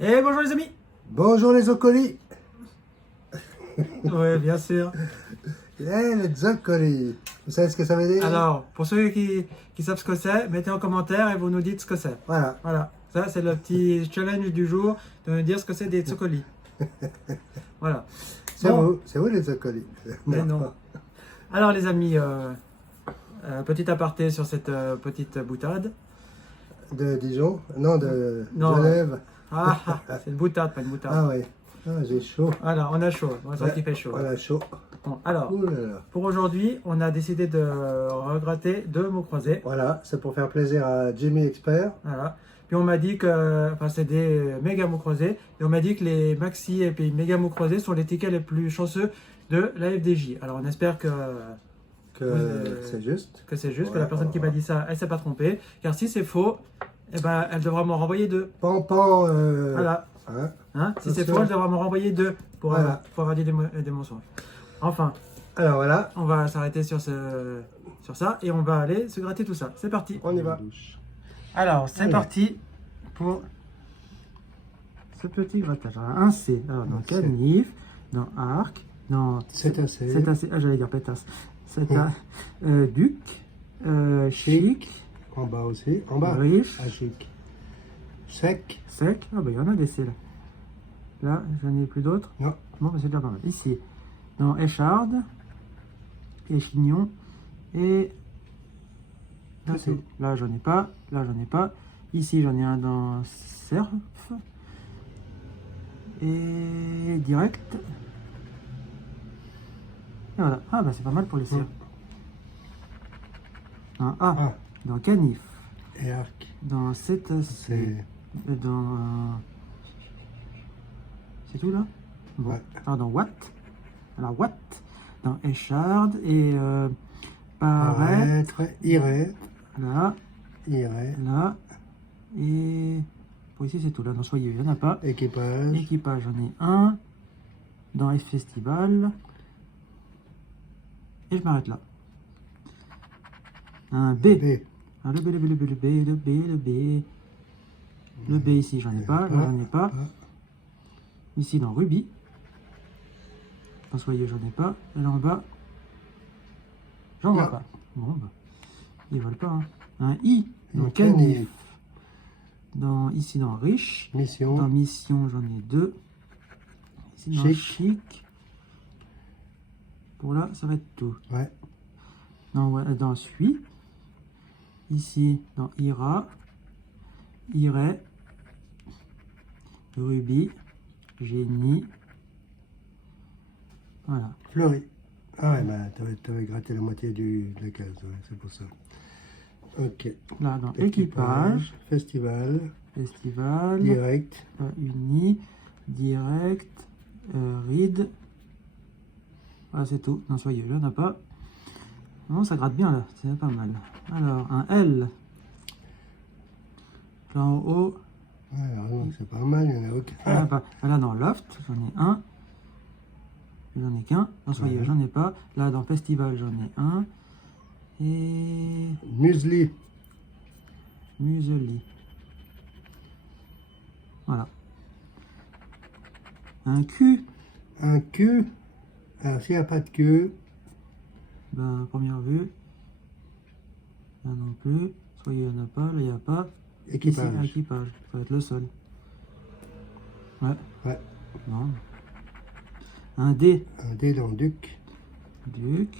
Et bonjour les amis. Bonjour les zocolis. Oui, bien sûr. Eh, les zocolis. Vous savez ce que ça veut dire? Alors, pour ceux qui savent ce que c'est, mettez en commentaire et vous nous dites ce que c'est. Voilà. Voilà, ça c'est le petit challenge du jour, de nous dire ce que c'est des tsokolis. Voilà. C'est vous les zocolis. Mais non. Alors les amis, petit aparté sur cette petite boutade. De Dijon? Non, de Non. Genève. C'est une boutade, pas une boutade. Ah oui. Ah, j'ai chaud. Voilà, on a chaud. On sent qu'il fait chaud. On a chaud. Bon, alors, Ouh là là. pour aujourd'hui, on a décidé de regratter 2 mots croisés. Voilà, c'est pour faire plaisir à Jimmy Expert. Voilà. Puis on m'a dit que, enfin c'est des méga mots croisés, et on m'a dit que les maxi et puis méga mots croisés sont les tickets les plus chanceux de la FDJ. Alors on espère que C'est juste. c'est juste, que Ouais, la personne qui m'a dit ça, elle s'est pas trompée. Car si c'est faux, eh ben, elle devra m'en renvoyer 2. Pan. Voilà. Hein? Hein, si c'est Attention. faux, elle devra m'en renvoyer 2 pour Voilà. avoir dit des mensonges. Enfin, Alors voilà, on va s'arrêter sur ça et on va aller se gratter tout ça. C'est parti. on y va. Alors, c'est Allez. parti pour ce petit grattage. Alors, un C. Alors, dans Un C. canif, dans arc, dans Cétacé. cétacé. Ah, j'allais dire pétasse. Duc, chic, En bas aussi. En bas. riche, Ah, chic. Sec. sec. Ah, bah, il y en a des C là. Là, j'en ai plus d'autres. Non. Bon, bah, c'est déjà pas mal. Ici, dans écharde, échignon, et là, C'est tout. là, j'en ai pas. Là, j'en ai pas. Ici, j'en ai un dans cerf. Et direct. Et voilà. Ah, bah, c'est pas mal pour les cerfs. Un A. Ah. Dans canif. Et arc. Dans cétacé. C'est. Et dans. C'est tout là? Bon. Ouais. Alors, dans watt. Alors, watt. Dans écharde. Et paraître. Paraître. Irait. Là. Irait. Là. Et. Pour ici, c'est tout. Là, dans soyeux, il n'y en a pas. Équipage. Équipage, j'en ai un. Dans F Festival. Et je m'arrête là. Un B. B. Ah, le B, le B, le B, le B, le B, le B. Le B ici, j'en ai pas. Là, j'en ai pas. Ici, dans Ruby. Dans Soyeux, j'en ai pas. Et là en bas, j'en vois Non. pas. Bon, bah, ils veulent pas. Hein. Un I. Dans Un Canif. canif. Ici, dans Riche. Mission. Dans Mission, j'en ai 2. Ici, dans Chic. Chic. Pour là, ça va être tout. Ouais. Dans Suis. Ici, dans Ira. Irait. Ruby. Génie. Voilà. Fleury. Ah ouais, bah t'avais gratté la moitié de la case, ouais, c'est pour ça. Ok. Là, dans Équipage. Festival. Festival. Direct. Uni. Direct. Ride. Voilà, c'est tout. Non, soyez, il n'y en a pas. Non, ça gratte bien là, c'est pas mal. Alors, un L. Là en haut, Ouais, alors, non, c'est pas mal, il n'y en a aucun. il y en a pas. Là dans Loft, j'en ai un. J'en ai qu'un. Dans Soyeux, Ouais. j'en ai pas. Là dans Festival, j'en ai un. Et. Muesli. Muesli. Voilà. Un Q. Un Q. Alors, s'il n'y a pas de queue, Ben, première vue. Là non plus. Soyeux, il n'y en a pas. Là, il n'y a pas. équipage. Ici, équipage. Ça va être le seul. Ouais. Ouais. Non. Un D. Un D dans Duc. Duc.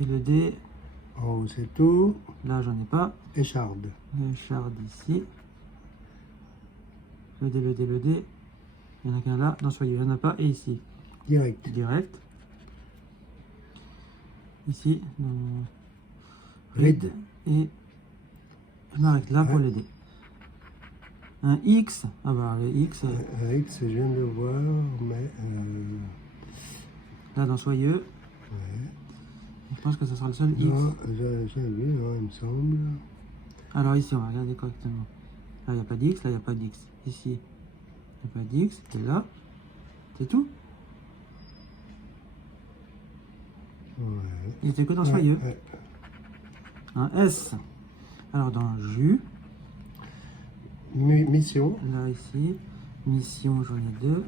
Et le D, En haut, c'est tout. là, j'en ai pas. Écharde. Le Shard ici. Le D, le D, le D. Il n'y en a qu'un là. Non, soyez, il n'y en a pas. Et ici, Direct. direct. Ici, dans Ride. Et je m'arrête là pour les D. Un X. Ah bah, le X, X, je viens de le voir, mais. là, dans Soyeux. Ouais. Je pense que ce sera le seul X. Non, j'ai vu, hein, il me semble. Alors ici, on va regarder correctement. Là, il n'y a pas d'X. Là, il n'y a pas d'X. Ici, il n'y a pas d'X. Et là, c'est tout. Ouais. Il était que dans Soyeux. Ouais. Un S. Alors dans Jus. Mission. Là, ici. Mission, j'en ai 2.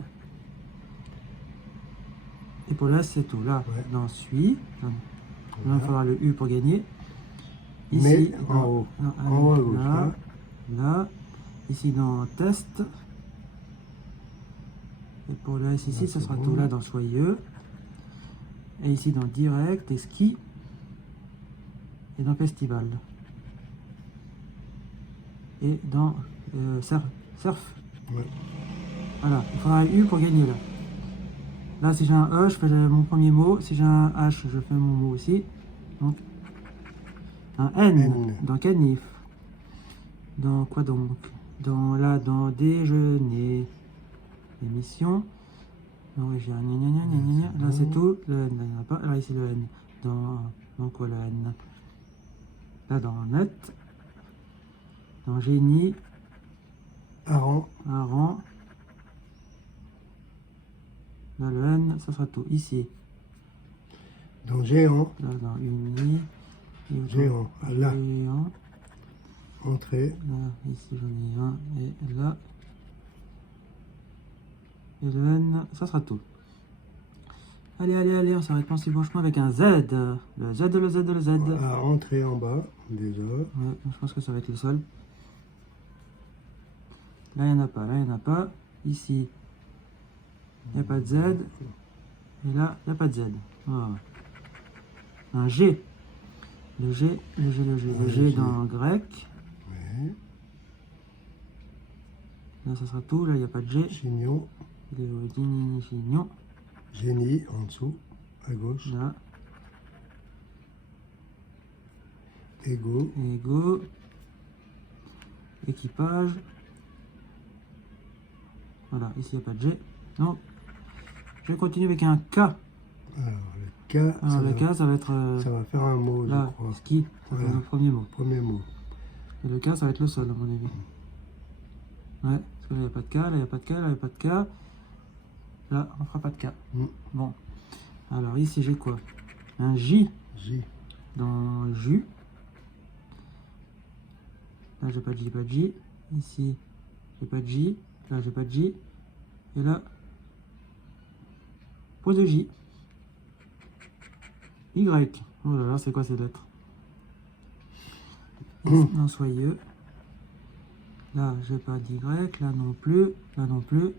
Et pour là, c'est tout. Là, Ouais. dans suis. Là, il va falloir le U pour gagner. Mais Ici, en dans- haut. dans- En haut à gauche. là, Là. là. Ici, dans test. Et pour là, ici, Là, ça c'est sera bon. tout là dans soyeux. Et ici, dans direct et ski. Et dans festival. Et dans surf. Ouais. Voilà, il faudra un U pour gagner là. Là, si j'ai un E, je fais mon premier mot. Si j'ai un H, je fais mon mot aussi. Donc, un N, N. dans canif. Dans quoi donc? Dans déjeuner. Émission. Dans région. Gna, gna, gna, gna, gna, gna. Là, c'est tout. Le N, là, il n'y en a pas. Là, ici, le N. Dans quoi le N? Là, dans net. Dans génie. Aran. Aran. Là, le N, ça sera tout. Ici. Dans géant. Là, dans uni. Et dans Géant. Là. géant. Entrée. Là, ici, j'en ai un. Et là. Et le N, ça sera tout. Allez, allez, allez, on s'arrête pas si bon chemin avec un Z. Le Z, le Z, le Z. À entrer en bas. Déjà. Ouais, je pense que ça va être le seul. Là, il n'y en a pas. Là, il n'y en a pas. Ici, il n'y a pas de Z. Et là, il n'y a pas de Z. Voilà. Un G. Le G, le G, le G. Le Ouais, G G. dans grec. Ouais. Là, ça sera tout. Là, il n'y a pas de G. Chignon. Chignon. Génie. En dessous. À gauche. Là. Ego. Ego. Équipage. Voilà, ici il n'y a pas de G. Non. Je vais continuer avec un K. Alors, le K. Alors le K, ça va être ça va faire un mot, là, je crois. ski. Ça va Voilà. être le premier mot. Premier mot. Et le K, ça va être le seul, à mon avis. Ouais, parce que là, il n'y a pas de K, là, il n'y a pas de K, là, il n'y a pas de K. Là, on fera pas de K. Mm. Bon. Alors ici, j'ai quoi? Un J J. dans jus. Là, j'ai pas de J, pas de J. Ici, j'ai pas de J. Là, j'ai pas de J. Et là, point de J. Y. Oh là là, c'est quoi ces lettres? Non, soyeux. Là, j'ai pas d'Y. Là non plus. Là non plus.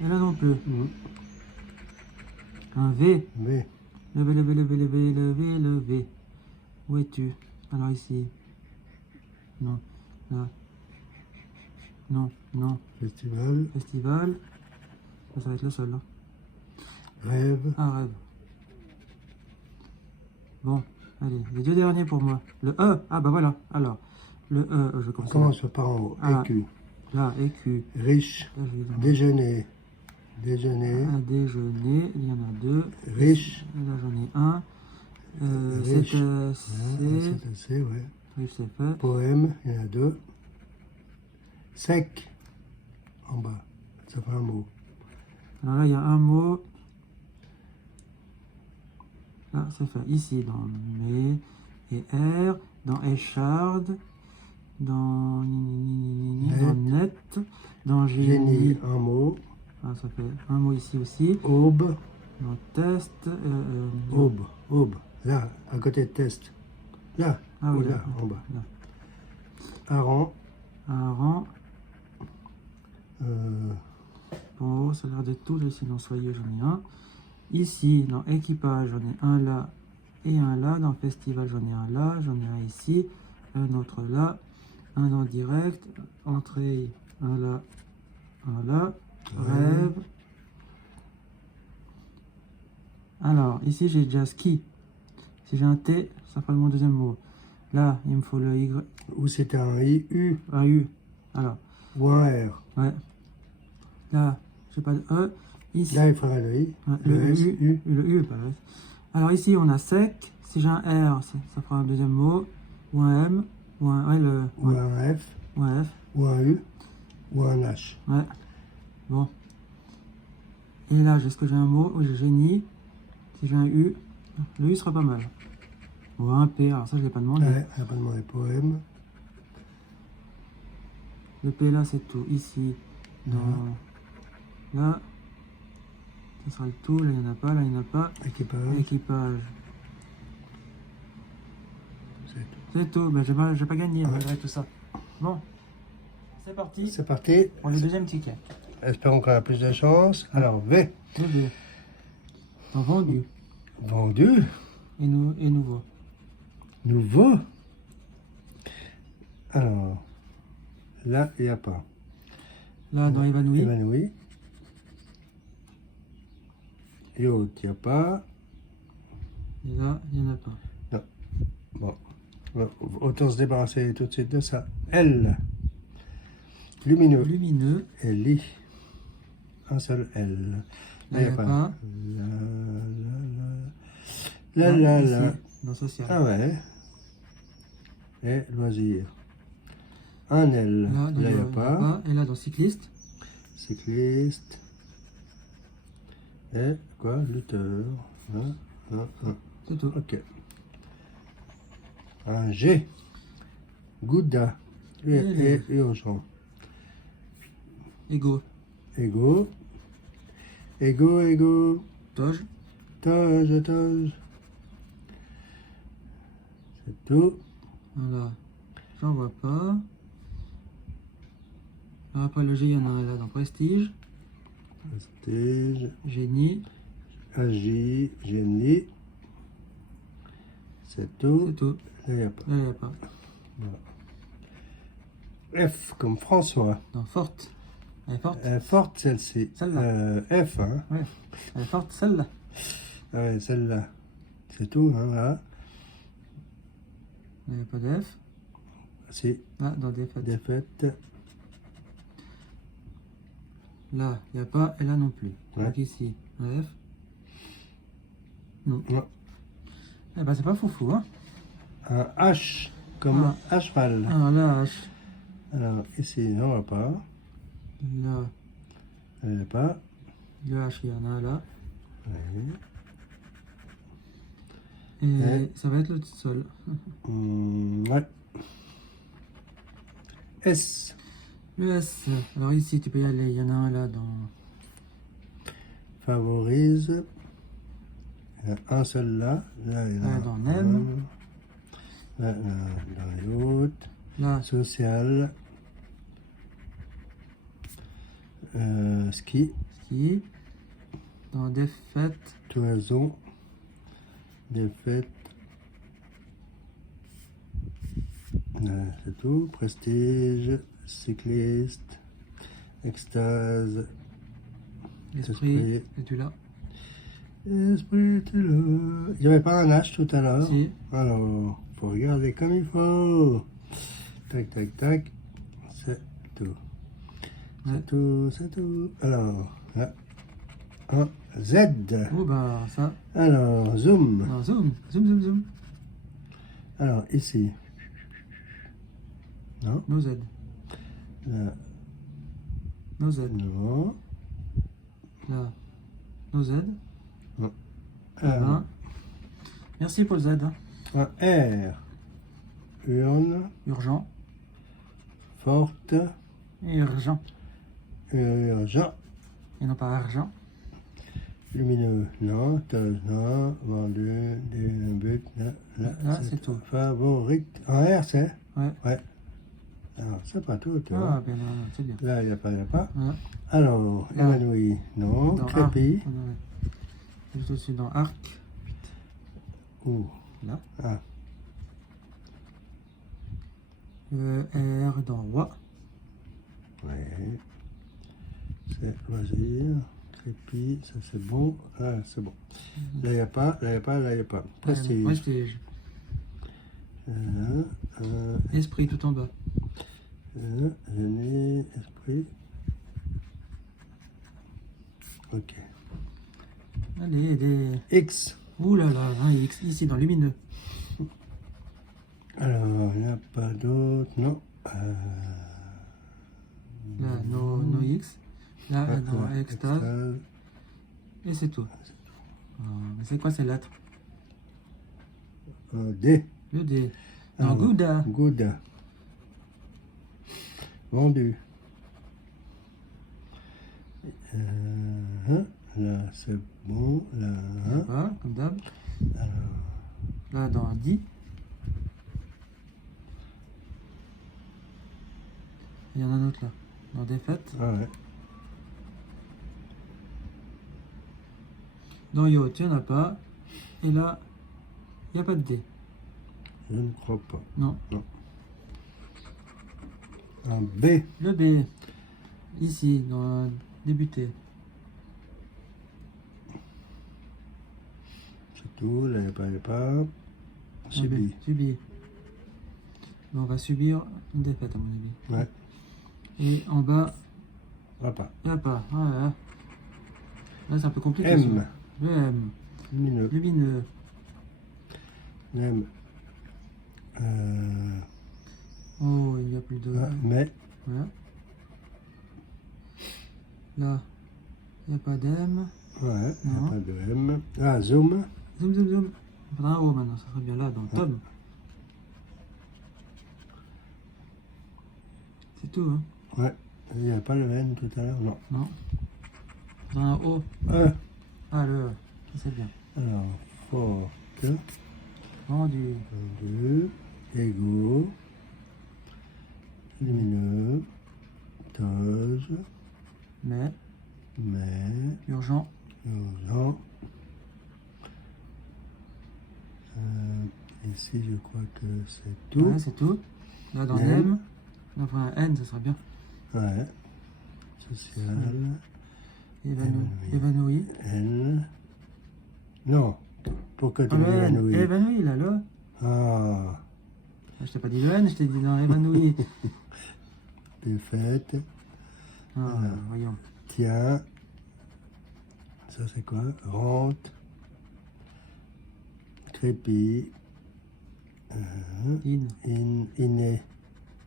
Et là non plus. Mm. Un V. V. Levé, levé, levé, levé, levé, levé. Où es-tu? Alors ici. Non. Là. Non, non. Festival. Festival. Ça va être le seul. Là. Rêve. Un rêve. Bon, allez, les deux derniers pour moi. Le E. Ah bah voilà. Alors, le E, je On commence. commence par en haut. Ah. Écu. Là, écu. Riche. Là, je vais dans Déjeuner. Déjeuner. un déjeuner. Il y en a deux. Riche. Et là, j'en ai un. Riche. C'est Ouais, c'est assez, ouais. riche, c'est fait. Poème, il y en a deux. Sec. En bas. Ça fait un mot. Alors là, il y a un mot. Là, c'est fait. Ici, dans mais et R, dans écharde, dans dans net, dans Génie, génie. un mot. Ah, ça fait un mot ici aussi. Aube. Dans test. Aube. Aube. Là, à côté de test. Là. Ah oui, Ou là, là. en bas. Là. Aran. Un rang. Euh, En haut, ça a l'air d'être tout. Ici, dans soyeux, j'en ai un. Ici, dans équipage, j'en ai un là et un là. Dans festival, j'en ai un là. J'en ai un ici. Un autre là. Un dans direct. Entrée, un là. Un là. Rêve. Alors, ici, j'ai déjà ski. Si j'ai un T, ça fera mon deuxième mot. Là, il me faut le Y. ou c'était un I, U Un U. Alors, ou un R. ouais. Là, j'ai pas de E. Ici, Là, il faudrait le I. ouais, Le S, U. Le U, pas le S. Alors ici, on a sec. Si j'ai un R, ça fera un deuxième mot. Ou un M. Ou un, ouais, Ou ouais, un F. ou un F. Ou un U. Ou un H. Ouais. Bon. Et là, est-ce que j'ai un mot? Oui, j'ai génie. Si j'ai un U, le U sera pas mal. Ou un P, alors ça, je l'ai pas demandé. Ouais, elle n'a pas demandé poème. Le P là, c'est tout. Ici, dans... Là, ça sera le tout. Là, il n'y en a pas. Là, il n'y en a pas. Équipage. Équipage. C'est tout. C'est tout. Ben, j'ai pas gagné malgré tout ça. Bon, c'est parti C'est parti. pour le deuxième ticket. Espérons qu'on a plus de chance. Alors, V. Le B. Dans vendu Vendu. et nouveau. Nouveau. Alors, là, il n'y a pas. Là, dans évanoui. Évanoui. Et autre, il n'y a pas. Et là, il n'y en a pas. Bon. Autant se débarrasser tout de suite de ça. L. Lumineux. Lumineux. Et Li. Un seul L. Là, il n'y a pas. Là. Ici, dans social. Ah ouais. Et loisir. Un L. Là, Il n'y a pas. Et là, dans cycliste. Cycliste. Et quoi? Lutteur. C'est tout. Ok. Un G. Gouda. Et urgent. Ego. Ego. Toge. Toge. C'est tout. Voilà. J'en vois pas. Là, après le G, il y en a un là dans prestige. Prestige. Génie. Agi. Génie. C'est tout. C'est tout. Là, il n'y a pas. Là, il n'y a pas. F comme François. Dans forte. Elle est forte. Elle est forte celle-ci. Celle-là. F, hein. Ouais. Elle est forte, celle-là. Ah ouais, celle-là. C'est tout, hein, là. Il n'y a pas de F. Si, Là, dans défaite. défaite. Là, il n'y a pas. Et là non plus. Ouais. Donc ici, un F. Non. Non. Eh ben, c'est pas foufou, hein. Un H comme à cheval. Alors là, H. Alors, ici, on va pas. Là, Elle n'est pas. le H, il y en a là. Oui. Et ça va être le sol. Ouais. S. Le S. Alors ici, tu peux y aller. Il y en a un là dans... Favorise. Il y a un seul là. Là, il y en a Là, dans M. Là, dans les autres. Là, Social. Ski. ski. Dans défaite. Toison. Défaite. C'est tout. Prestige. Cycliste. Extase. Esprit. Et tu là. Esprit, tu là. Il n'y avait pas un H tout à l'heure. Si. Alors, faut regarder comme il faut. Tac, tac. C'est tout. Ouais. C'est tout. Alors, là. Un Z. Oh bah ça. Alors, zoom. Non, zoom. Zoom. Alors, ici. Non. No Z. Là, No Z. non. Là. No Z. Un, Là. Merci pour le Z. Hein. un R. Urne. Urgent. Forte. Et urgent. Urgent. Et non pas argent. Lumineux, non. Toge, non. Vendu. But, Là, c'est tout. Favorite. En R, c'est? Ouais. Ouais. Alors, c'est pas tout, tu Ah, vois. bien, non, c'est bien. Là, il n'y a pas. Voilà. Alors, Là. évanoui, non. Dans Crépi. arc. Je suis dans arc. Ouh. Là. Ah. R dans roi. Ouais. C'est loisir. Crépi, ça c'est bon. Ah, c'est bon. Là, il n'y a pas. Prestige. Prestige. Esprit tout en bas. Génie, esprit. Ok. Allez, des... X. Ouh là là, un X. Ici dans lumineux. Alors, il n'y a pas d'autre. Non. Là, no X. Là, dans extase. Extase. Et c'est tout. Mais c'est quoi ces lettres? D. Le D. Dans Alors, Gouda. Gouda. Vendu. Là, c'est bon. Là, Voilà, comme d'hab. alors, Là, dans 10. Il y en a un autre là. Dans défaite. ah ouais. Dans yacht, il n'y en a pas. Et là, il n'y a pas de D. Je ne crois pas. Non. Un B. Le B. Ici, dans débuter. C'est tout. Là, il n'y a pas. Subi. Subi. Subi. Mais on va subir une défaite à mon avis. Ouais. Et en bas, Papa. il n'y a pas. Voilà. Là, c'est un peu compliqué. M. ça. Le M. Lumineux. Lumineux. M. Oh, il n'y a plus de... Mais. Voilà. Là, il n'y a pas d'M. Ouais. Il n'y Non. a pas de M. Ah, zoom. Zoom, zoom, zoom. Il faudra un O maintenant, ça serait bien là, dans le tome. C'est tout, hein. Ouais. Il n'y a pas le N tout à l'heure. Non. Non. Il faudra un O. Ah, le E. Ça, c'est bien. Alors, fork. Vendu. 2. Égaux. Lumineux. Tose. Mais, urgent. Urgent. Ici, je crois que c'est tout. Ouais, c'est tout. Là, dans M. M. Là, il faudra un N, ça serait bien. Ouais. Social. Évanoui. N. Non. Pourquoi tu Ah, me le dis N. évanoui? Évanoui, là, là. Ah. Je t'ai pas dit le N, je t'ai dit dans évanoui. Défaite. Ah, voyons. Tiens. Ça, c'est quoi? Rente. Crépi. Inné.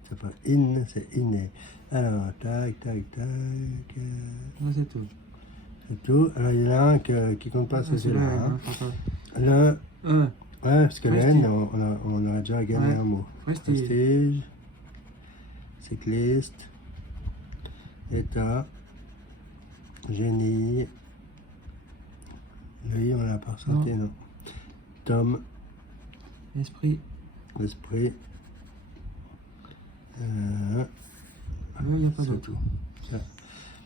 C'est pas in, c'est inné. Alors, tac, tac, tac. Là, c'est tout. C'est tout. Alors, il y en a un qui compte pas, c'est C'est le celui-là. N, Hein. hein, papa. Le, E. ouais, parce que le Prestige. N, on a déjà gagné Ouais. un mot. Prestige. Prestige. Cycliste. État. Génie. Lui, on l'a pas ressorti, non. Tom. Esprit. Esprit. Le, il n'y a pas C'est d'autre. tout. Ça.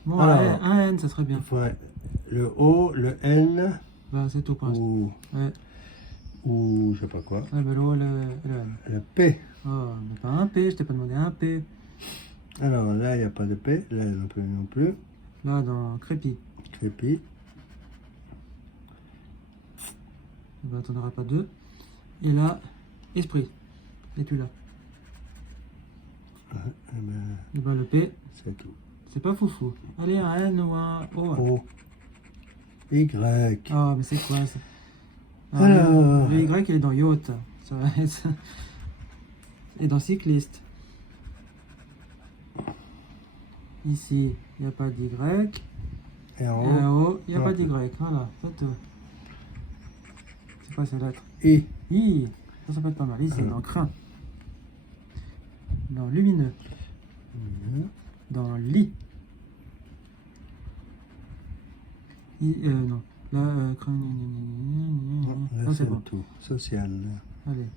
Bon, Alors, un N, ça serait bien. Il faudrait le O, le N, Bah, c'est tout pour l'instant. ou, Ouais. je sais pas quoi. Ouais, bah, le O, le N. Le P. Oh, mais pas un P, je t'ai pas demandé un P. Alors là, il n'y a pas de P. Là, non plus, non plus. Là, dans crépi. Crépi. Bah, t'en auras pas deux. Et là, esprit. Et tu là. Eh ben, Et bah, le P, c'est tout. c'est pas foufou. Allez, un N ou un O. O. Y. Ah, mais c'est quoi ça? Ah, Alors. le Y, il est dans yacht. Ça va être... Et dans cycliste. Ici, il n'y a pas d'Y. Et en Et en haut, haut, il n'y a non pas plus. d'Y. Voilà, c'est tout. C'est quoi ces lettres? I. I. Ça peut être pas mal. Ici, dans crin. Dans lumineux. Dans lit. Non. Là, crin. Non, là, Non, c'est c'est bon. tout. Social. Allez,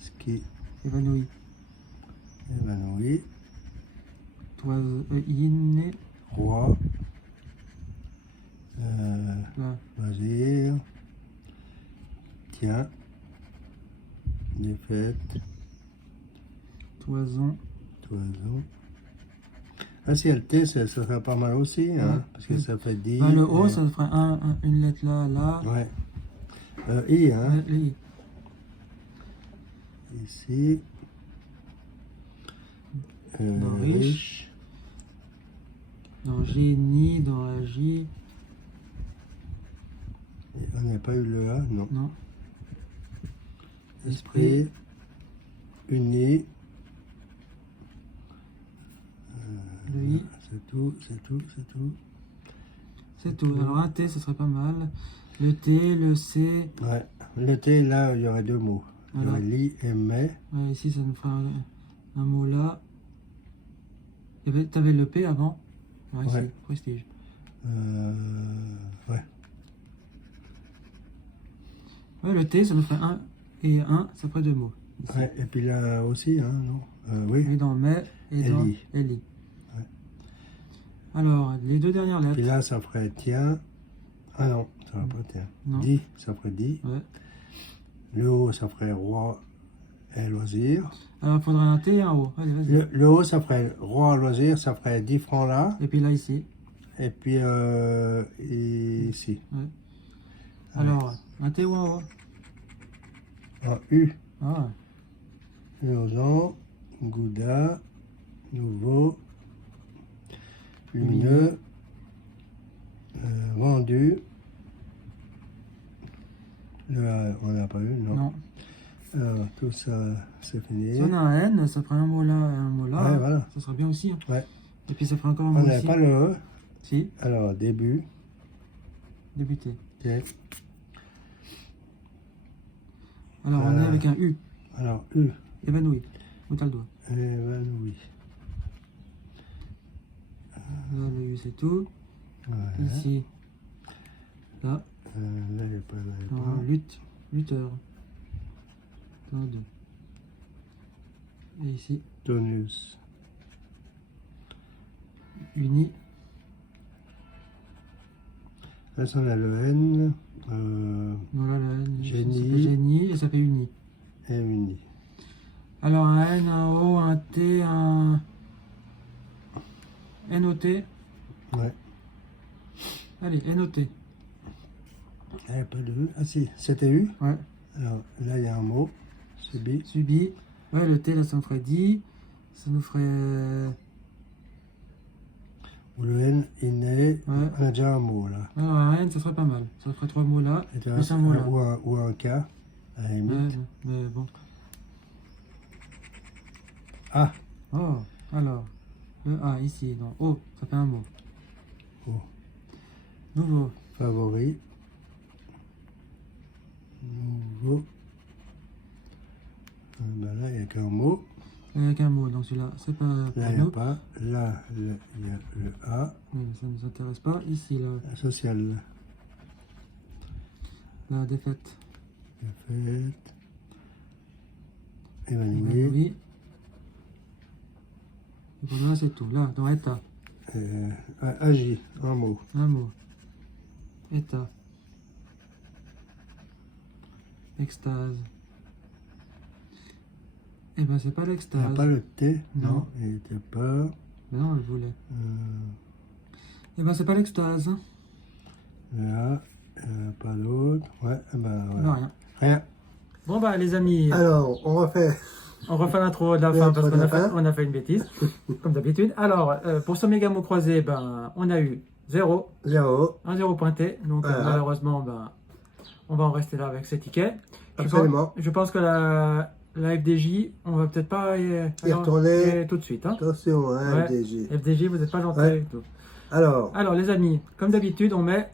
Ski. évanoui. Évanoui. Inné. Roi. Là. Loisir. Tiens. Défaite. Toison. Toison. Ah, si elle T, ça serait pas mal aussi, hein, Ouais. parce que ça fait 10. Bah, le O, ça ferait une lettre là, là. Ouais. I, hein, Le I. ici. Dans riche. Dans génie, dans la J. Et on n'a pas eu le A, non. Non. Esprit. Uni. Le I. C'est tout, c'est tout, c'est tout. C'est tout. Alors un T, ce serait pas mal. Le T, le C. Ouais. Le T, là, il y aurait deux mots. Il y Voilà. aurait li et mais. Ouais, ici, ça nous fera un mot là. T'avais le P avant. Ouais, Ouais. ici, prestige. Ouais. Ouais, le T, ça nous ferait 1 et 1, ça ferait 2 mots. Ici. Ouais. Et puis là aussi, hein, non oui. Et dans mais et dans Ellie. Ellie. Ouais. Alors, les deux dernières Puis lettres. là, ça ferait tiens. Ah non, ça va pas tiens. Non. Dit, ça ferait dit. Ouais. Le haut, ça ferait roi et loisir. Alors, il faudrait un T et un O. Vas-y, vas-y. Le haut, ça ferait roi loisir, ça ferait 10 francs là. Et puis là, ici. Et puis ici. Ouais. Alors, un T ou un O? En U, Ah, urgent, Gouda, nouveau, lumineux, vendu. Le A, on n'a pas eu, non. non. Alors, tout ça, c'est fini. Si on a un N, ça ferait un mot là et un mot là. Ouais, voilà. Ça serait bien aussi. Hein. Ouais. Et puis ça ferait encore un On mot n'avait ici. pas le E. Si, Alors, début. débuter. Ok. Alors, on est avec un U. Alors, U, Évanoui. Où t'as le doigt? évanoui. Là, le U, c'est tout. Ouais. Ici. Là. Là, il n'y a pas, là, il y a Non, pas. lutte. Lutteur. Dans le 2. Et ici. Tonus. Uni. Là, on a le N. Non, là, le N. Génie. Ça fait génie et ça fait uni. Et uni. Alors, un N, un O, un T, un. N-O-T. Ouais. Allez, N-O-T. Il n'y a pas de U. Ah si, c'était U. Ouais. Alors, là, il y a un mot. Subi. Subi. Ouais, le T, là, ça nous ferait 10. Ça nous ferait. Ou le N, inné. Ouais. On a déjà un mot, là. Alors, un N, ça serait pas mal. Ça ferait 3 mots là. Et tu vois, Plus un mot là. ou un K, à la limite. Ouais, mais bon. Ah, Oh, alors. Le A, ici, dans O, ça fait un mot. oh. Nouveau. Favori. Nouveau. Ben là, il n'y a qu'un mot. Avec un mot, donc celui-là, c'est pas Là, pour il n'y a nous. pas. Là, il y a le A. Oui, ça ne nous intéresse pas. Ici, là, Social. la défaite. Défaite. Évanoui. Évanoui. Et pour là, c'est tout. Là, dans état, Agi, un mot. un mot. État. Extase. Eh ben, c'est pas Il n'y a l'extase. pas le T. Non. Il n'était pas. Mais non, on le voulait. Euh, Eh ben, c'est pas l'extase. là, pas d'autre. Ouais, ben voilà. Non, rien. Rien. Bon, bah, les amis, Alors, on refait. on refait l'intro de la fin L'intro parce de qu'on la a, fin. on a fait une bêtise, comme d'habitude. Alors, pour ce méga mot croisé, ben, on a eu 0, 0. un 0 pointé. Donc, Voilà. malheureusement, ben, on va en rester là avec ces tickets. Absolument. Je pense que la FDJ, on va peut-être pas y retourner. tout de suite. Hein. Attention, hein, Ouais. FDJ. FDJ, vous n'êtes pas gentil Ouais. avec tout. Alors, Alors, les amis, comme d'habitude, on met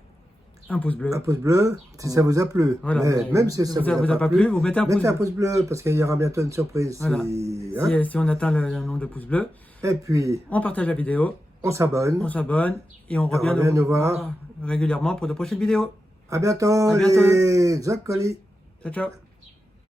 un pouce bleu. un pouce bleu si ça vous a plu. Voilà. Mais même si ça vous a pas plu, vous mettez un pouce mettez un bleu. pouce bleu parce qu'il y aura bientôt une surprise. Voilà. Si on atteint le nombre de pouces bleus, Et puis, on partage la vidéo, on s'abonne. on s'abonne et on revient revient nous voir régulièrement pour de prochaines vidéos. À bientôt, À bientôt. les Zocoli. Ciao, ciao.